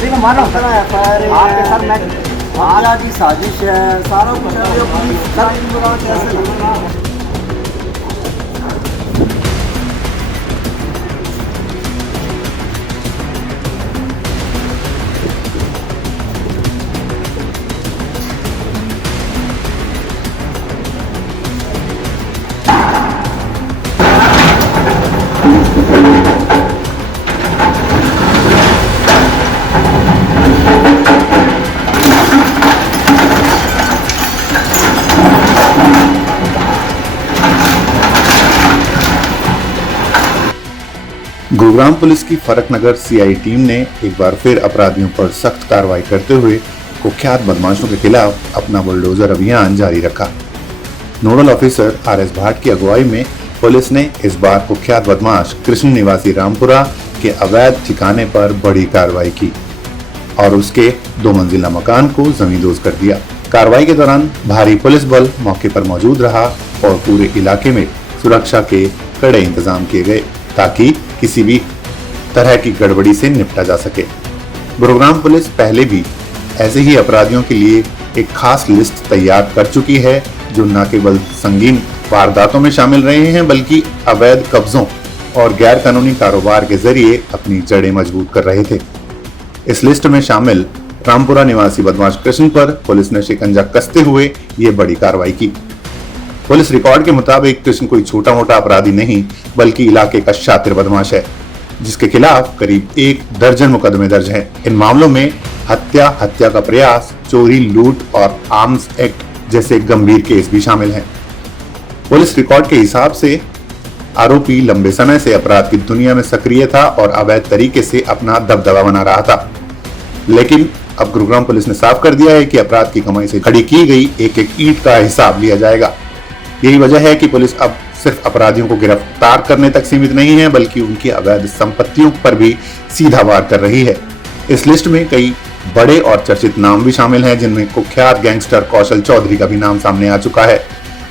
देखो मानो आपके साथ मैं हत्या की साजिश है, सारा कुछ है। ये पुलिस कैसे लगता है? गुरुग्राम पुलिस की फरकनगर सीआई टीम ने एक बार फिर अपराधियों पर सख्त कार्रवाई करते हुए कुख्यात बदमाशों के खिलाफ अपना बुलडोजर अभियान जारी रखा। Nodal officer RS. भाट की अगुवाई में पुलिस ने इस बार कुख्यात बदमाश कृष्ण निवासी रामपुरा के अवैध ठिकाने पर बड़ी कार्रवाई की और उसके 2 मंजिला मकान को जमींदोज कर दिया। कार्रवाई के दौरान भारी पुलिस बल मौके पर मौजूद रहा और पूरे इलाके में सुरक्षा के कड़े इंतजाम किए गए ताकि किसी भी तरह की गड़बड़ी से निपटा जा सके। गुरुग्राम पुलिस पहले भी ऐसे ही अपराधियों के लिए एक खास लिस्ट तैयार कर चुकी है जो न केवल संगीन वारदातों में शामिल रहे हैं बल्कि अवैध कब्जों और गैर कानूनी कारोबार के जरिए अपनी जड़ें मजबूत कर रहे थे। इस लिस्ट में शामिल रामपुरा निवासी बदमाश कृष्ण पर पुलिस ने शिकंजा कसते हुए ये बड़ी कार्रवाई की। पुलिस रिकॉर्ड के मुताबिक कृष्ण कोई छोटा मोटा अपराधी नहीं बल्कि इलाके का शातिर बदमाश है जिसके खिलाफ करीब 1 दर्जन मुकदमे दर्ज हैं। इन मामलों में हत्या, हत्या का प्रयास, चोरी, लूट और आर्म्स एक्ट जैसे गंभीर केस भी शामिल हैं। पुलिस रिकॉर्ड के हिसाब से आरोपी लंबे समय से अपराध की दुनिया में सक्रिय था और अवैध तरीके से अपना दबदबा बना रहा था। लेकिन अब गुरुग्राम पुलिस ने साफ कर दिया है कि अपराध की कमाई से खड़ी की गई एक एक ईंट का हिसाब लिया जाएगा। यही वजह है कि पुलिस अब सिर्फ अपराधियों को गिरफ्तार करने तक सीमित नहीं है बल्कि उनकी अवैध संपत्तियों पर भी सीधा वार कर रही है। इस लिस्ट में कई बड़े और चर्चित नाम भी शामिल हैं जिनमें कुख्यात गैंगस्टर कौशल चौधरी का भी नाम सामने आ चुका है।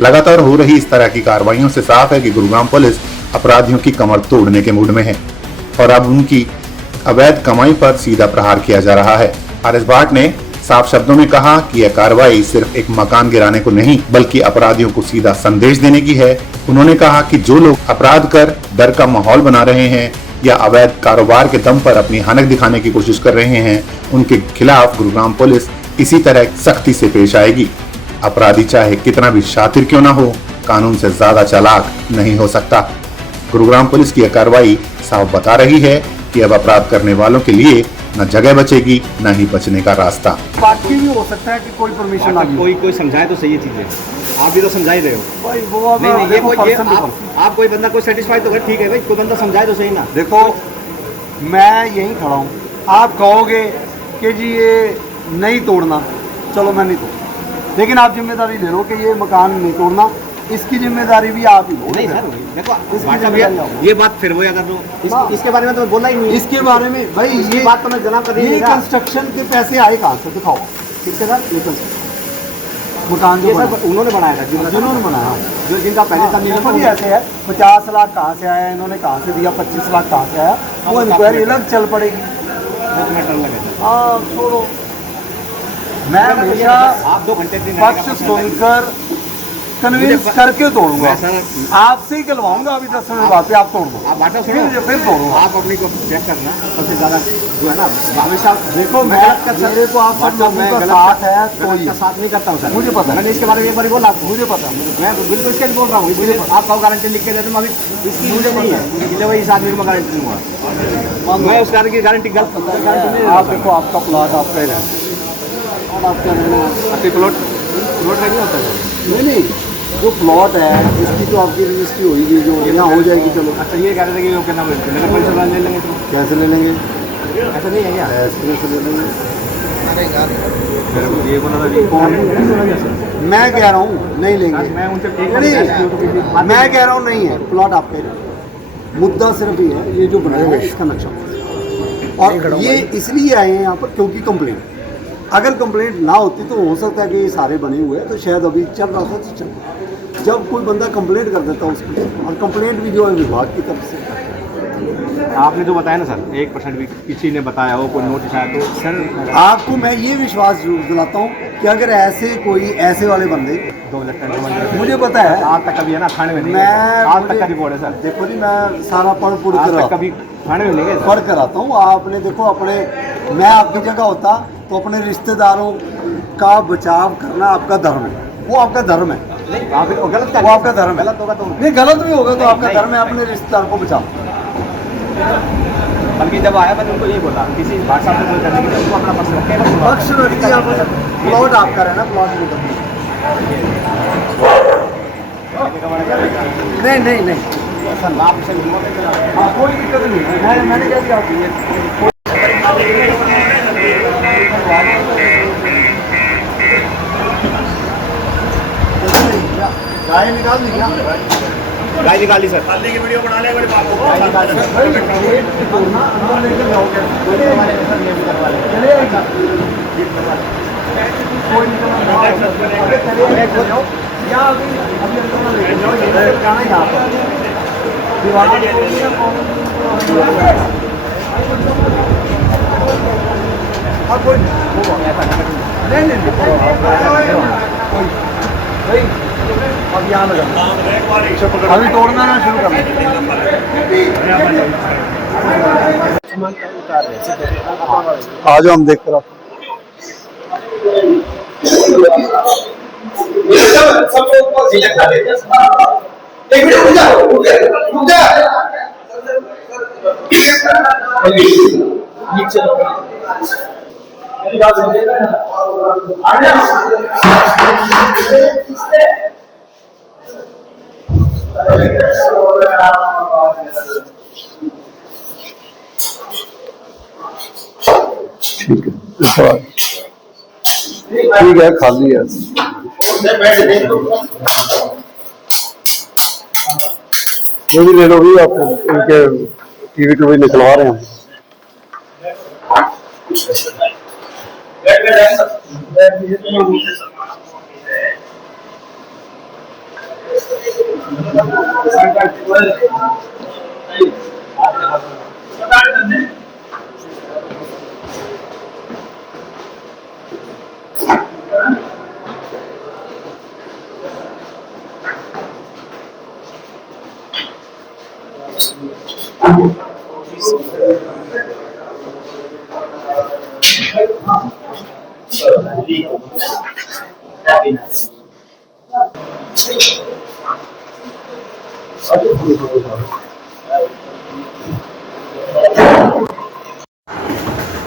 लगातार हो रही इस तरह की कार्रवाइयों से साफ है कि गुरुग्राम पुलिस अपराधियों की कमर तोड़ने के मूड में है और अब उनकी अवैध कमाई पर सीधा प्रहार किया जा रहा है। आर.एस. भाट ने साफ शब्दों में कहा कि यह कार्रवाई सिर्फ एक मकान गिराने को नहीं बल्कि अपराधियों को सीधा संदेश देने की है। उन्होंने कहा कि जो लोग अपराध कर डर का माहौल बना रहे हैं या अवैध कारोबार के दम पर अपनी हनक दिखाने की कोशिश कर रहे हैं उनके खिलाफ गुरुग्राम पुलिस इसी तरह सख्ती से पेश आएगी। अपराधी चाहे कितना भी शातिर क्यों ना हो, कानून से ज्यादा चालाक नहीं हो सकता। गुरुग्राम पुलिस की यह कार्रवाई साफ बता रही है कि अब अपराध करने वालों के लिए न जगह बचेगी न ही बचने का रास्ता। बाकी भी हो सकता है कि कोई परमिशन ना कोई समझाए तो सही है चीजें। आप भी तो समझा ही रहे हो भाई। वो नहीं आप कोई बंदा कोई सेटिस्फाई तो ठीक है भाई, कोई बंदा समझाए तो सही ना। देखो मैं यहीं खड़ा हूँ, आप कहोगे कि जी ये नहीं तोड़ना, चलो मैं नहीं तोड़ना, लेकिन आप जिम्मेदारी ले लो कि ये मकान नहीं तोड़ना, इसकी जिम्मेदारी भी आप ही लो। नहीं सर देखो ये बात फिर वो कर लो इसके बारे में तो बोला ही नहीं। इसके बारे में भाई ये बात तो मैं जनाब कर ये कंस्ट्रक्शन के पैसे आए कहाँ से, दिखाओ किसके साथ। ये मकान जो सर उन्होंने बनाया था जिन्होंने बनाया, जो जिनका पहले देखो भी ऐसे है। 50 लाख कहाँ से आया, इन्होंने कहाँ से दिया, 25 लाख कहाँ से आया, वो इंक्वायरी अलग चल पड़ेगी। हाँ छोड़ो, मैं हमेशा आप 2 घंटे पक्ष सुनकर कन्विंस करके तोड़ूंगा। आपसे ही कहलवाऊंगा अभी 10 मिनट बाद पे आप तोड़ दो, आप बाटा सुनो फिर तोड़ूंगा। आप अपनी को चेक करना सबसे ज्यादा जो है ना हमेशा। देखो मैं मेरे को आप सब लोगों का साथ है तो का साथ नहीं करता हूँ सर, मुझे पता है। मैंने इसके बारे में एक बार बोला आपको, मुझे पता है, मैं बिल्कुल इसके बोल रहा हूँ। मुझे आप कहो गारंटी लिख के देते मैं अभी इसकी मुझे नहीं है, मुझे वही इस आदमी को मैं गारंटी दूंगा। मैं उस कारण की गारंटी गलत गारंटी नहीं। आप देखो आपका प्लॉट आपका ही रहता, आपके प्लॉट का नहीं होता है। नहीं जो प्लॉट है इसकी तो आपकी रजिस्ट्री होगी, जो यहाँ हो जाएगी। चलो अच्छा ये कह रहे थे कि वो कहना मेरा पैसा ले लेंगे तो कैसे ले लेंगे, ऐसा नहीं है क्या? ऐसे से ले लेंगे। ये बोला था मैं कह रहा हूँ नहीं लेंगे, मैं उनसे मैं कह रहा हूँ नहीं है प्लॉट आपका ही। मुद्दा सिर्फ ये है ये जो बनाया है इसका नक्शा, और ये इसलिए आए हैं यहाँ पर क्योंकि कंप्लेंट, अगर कंप्लेंट ना होती तो हो सकता है कि ये सारे बने हुए हैं तो शायद अभी चल रहा था तो चल। जब कोई बंदा कंप्लेंट कर देता है उसको, और कंप्लेंट भी जो है विभाग की तरफ से आपने जो बताया ना सर 1% भी किसी ने बताया हो कोई नोटिस आया तो सर आपको मैं ये विश्वास जरूर दिलाता हूँ कि अगर ऐसे कोई ऐसे वाले बंदे 2 मुझे पता है आज तक कभी है ना थाने में नहीं मैं गए। आज तक मुझे- का रिपोर्ट है सर देखो जी मैं सारा पढ़ आज कर तक कभी थाने में नहीं गए सर। पढ़ कर आता हूँ। आपने देखो अपने मैं आपकी जगह होता तो अपने रिश्तेदारों का बचाव करना आपका धर्म है, वो आपका धर्म है। नहीं आप वो गलत कर वो आपका धर्म है। गलत होगा तो नहीं गलत भी होगा तो आपका नहीं। धर्म है अपने रिश्तेदार को बचाओ। बल्कि जब आया मैंने उनको यही बोला किसी भाषा से कोई करने के लिए उनको अपना पक्ष रखे पक्ष रखिए आप, प्लॉट आपका रहना, प्लॉट नहीं करना। नहीं नहीं नहीं आप से हाँ, कोई दिक्कत नहीं। मैंने क्या किया आपको गाय निकाल दी क्या? गाय निकाली सर भाई गेट तोड़ना अंदर लेकर जाओगे चले आएगा कोई निकलना अगर चले जाओ या अभी अंदर ना लेकर जाओ, ये जाना यहाँ पर दीवार तोड़नी है हाँ कोई नहीं नहीं अब यहाँ लगा अभी तोड़ना ना शुरू करना। आज हम देख कर ठीक है खाली है वो भी ले लो भी आप इनके टीवी टूवी निकलवा रहे हैं।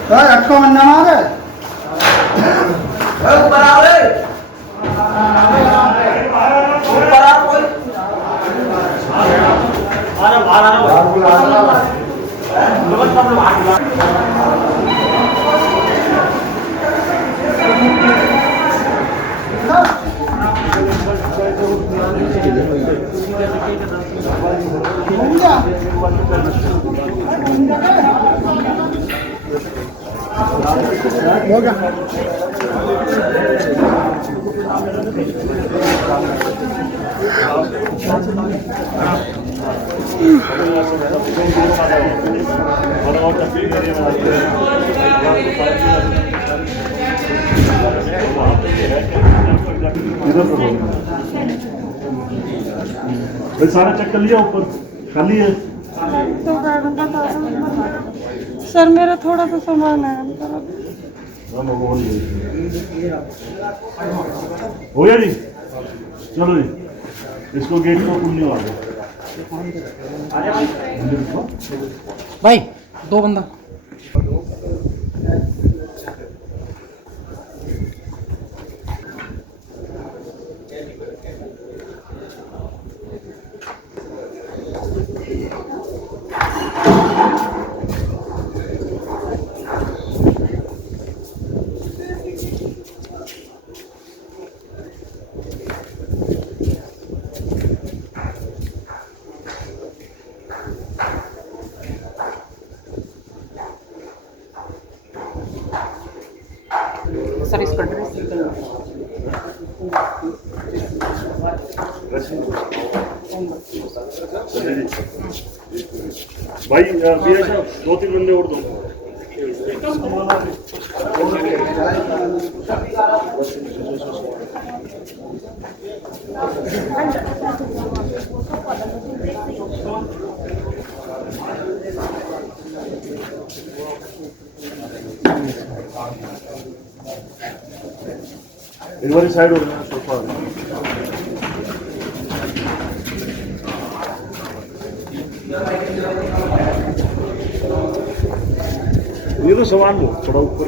अक्का मन्ना मार भाई सारा चेक कर लिया ऊपर खाली है। तो सर मेरा थोड़ा सा सामान है हो गया जी, चलो जी इसको गेट को खुलने वाले भाई 2 बंदा सर इसका ड्रेस भाई भैया साहब 2-3 बंदे और दो। एक बार साइड हो जाना सोफा। ये तो सामान लो थोड़ा ऊपर।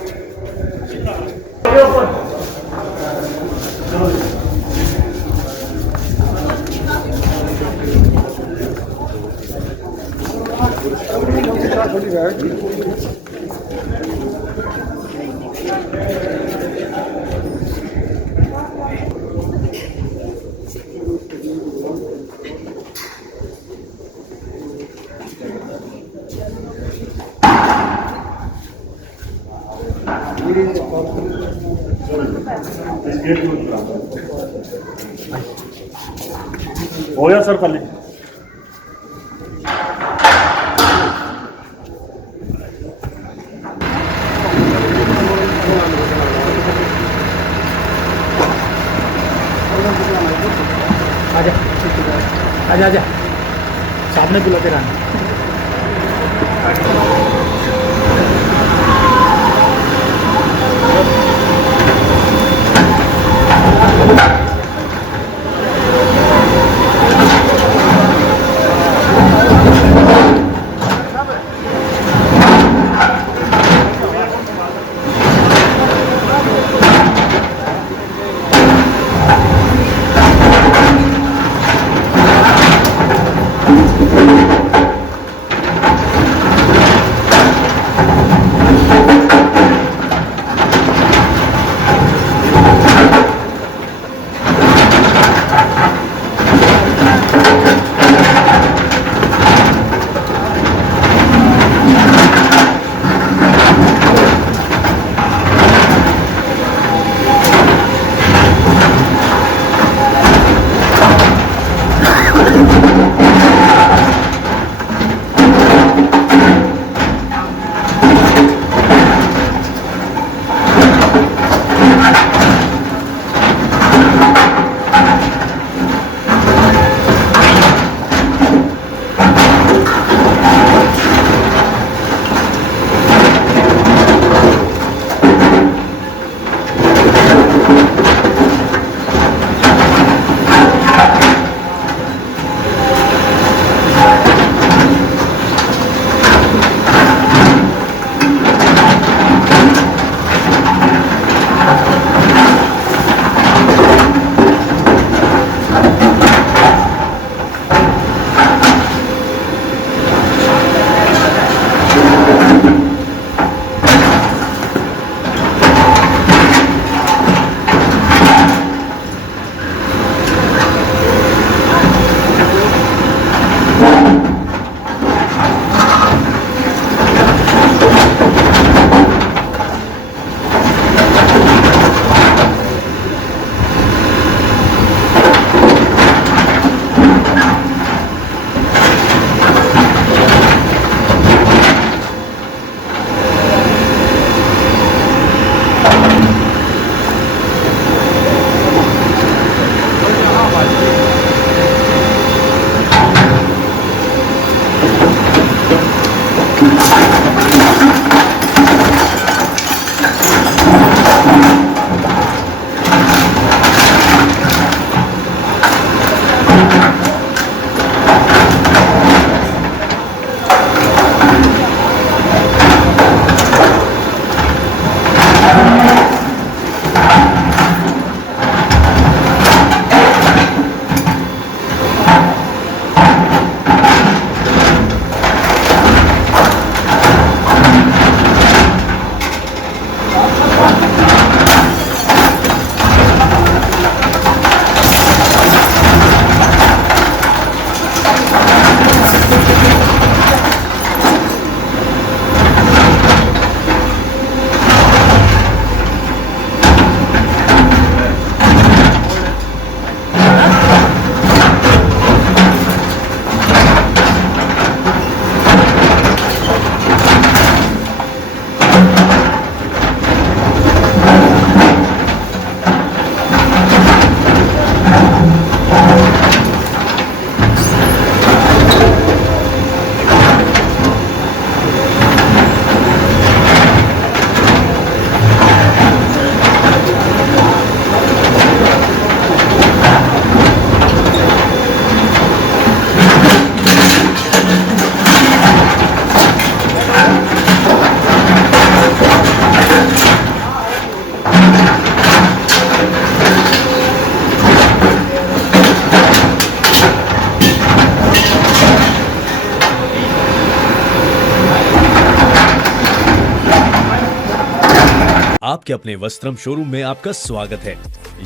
हो गया सर खाली। आजा आजा आजा सामने बुलाते रहना। आपके अपने वस्त्रम शोरूम में आपका स्वागत है।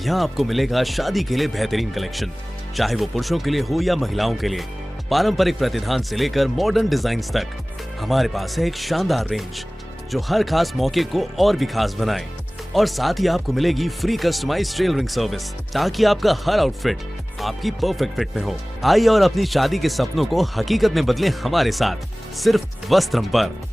यहाँ आपको मिलेगा शादी के लिए बेहतरीन कलेक्शन, चाहे वो पुरुषों के लिए हो या महिलाओं के लिए। पारंपरिक प्रतिधान से लेकर मॉडर्न डिजाइन तक हमारे पास है एक शानदार रेंज जो हर खास मौके को और भी खास बनाए। और साथ ही आपको मिलेगी फ्री कस्टमाइज टेलरिंग सर्विस, ताकि आपका हर आउटफिट आपकी परफेक्ट फिट में हो। आइए और अपनी शादी के सपनों को हकीकत में बदलें हमारे साथ, सिर्फ वस्त्रम पर।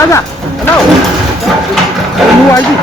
आजा हेलो मुंह आई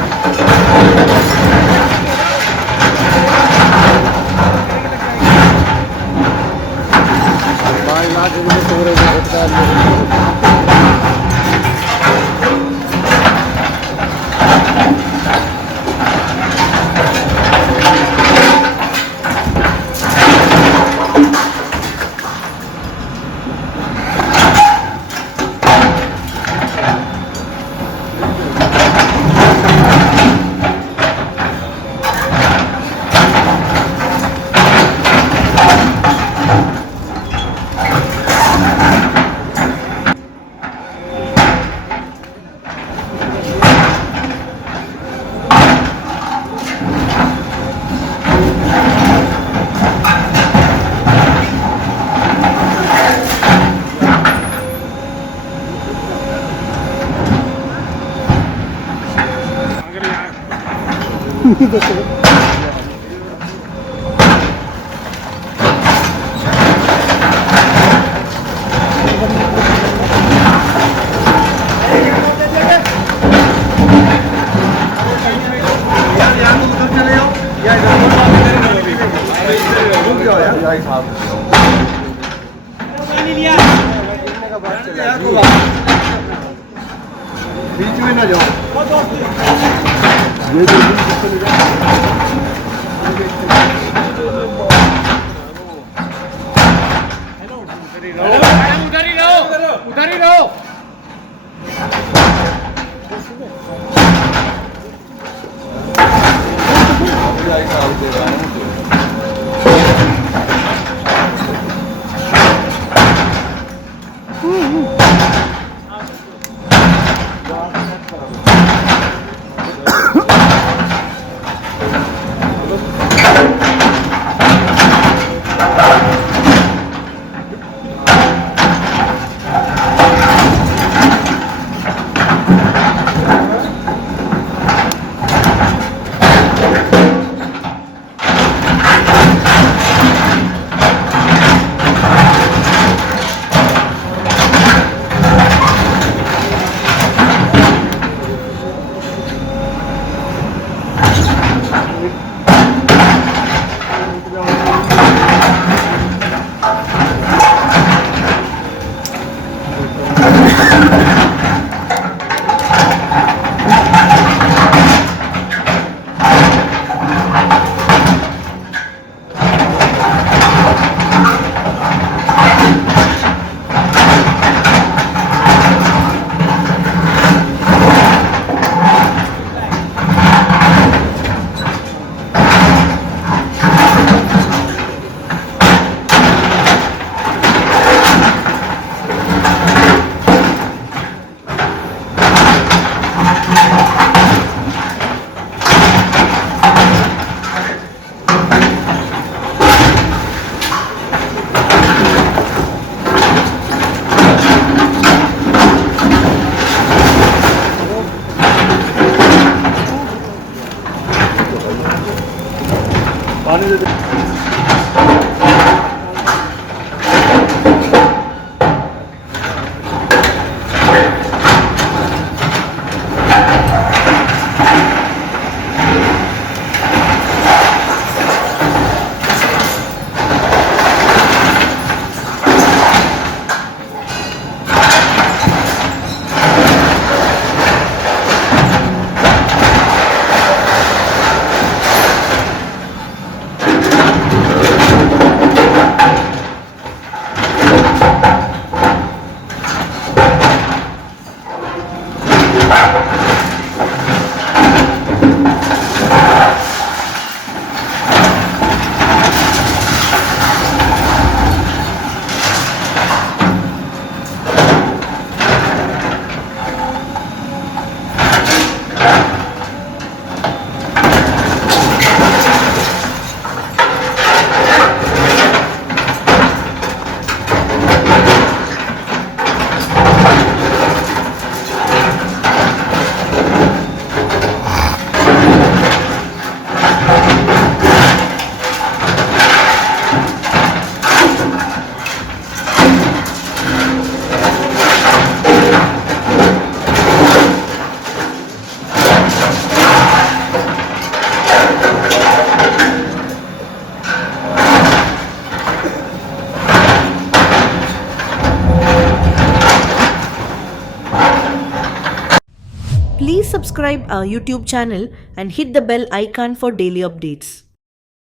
बीच में ना जाओ। Please subscribe our YouTube channel and hit the bell icon for daily updates.